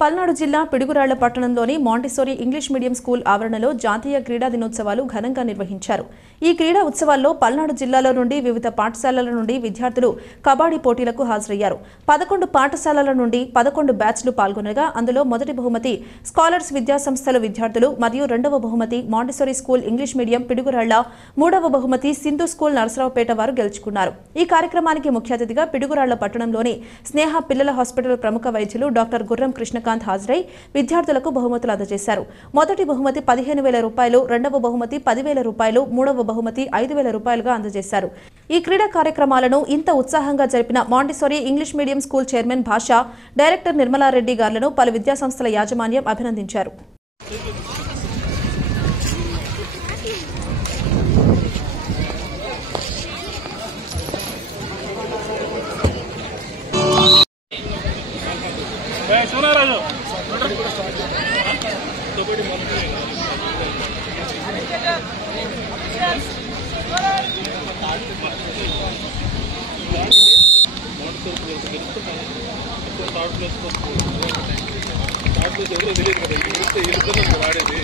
పల్నాడు జిల్లా పిడుగురాళ్ల పట్టణంలోని Montessori English medium school ఆవరణలో జాతీయ క్రీడా దినోత్సవాలు ఘనంగా నిర్వహించారు. ఈ క్రీడా ఉత్సవాల్లో పల్నాడు జిల్లాలో నుండి వివిధ పాఠశాలల నుండి విద్యార్థులు కబడ్డీ పోటీలకు హాజరయ్యారు. 11 పాఠశాలల నుండి 11 బ్యాచ్లు పాల్గొనగా అందులో మొదటి బహుమతి స్కాలర్స్ విద్యా సంస్థల విద్యార్థులు మరియు రెండవ బహుమతి Montessori school English medium Piduguralla, మూడవ బహుమతి సింధు స్కూల్ నరసరావుపేట వారు గెలుచుకున్నారు. ఈ కార్యక్రమానికి ముఖ్య అతిథిగా పిడుగురాళ్ల పట్టణంలోని స్నేహ పిల్లల హాస్పిటల్ ప్రముఖ వైద్యులు డాక్టర్ గుర్రం కృష్ణ హాజరై విద్యార్థులకు బహుమతులు అందజేశారు. మొదటి బహుమతి 15,000 రూపాయలు, రెండవ బహుమతి 10,000 రూపాయలు, మూడవ బహుమతి 5,000 రూపాయలుగా అందజేశారు. ఈ క్రీడా కార్యక్రమాలను ఇంత ఉత్సాహంగా జరిపిన Montessori English medium school chairman భాషా, డైరెక్టర్ నిర్మలారెడ్డి గారులను పలు విద్యాసంస్థల యాజమాన్యం అభినందించారు. ఎవరో తెలియదు కదా, వాడేది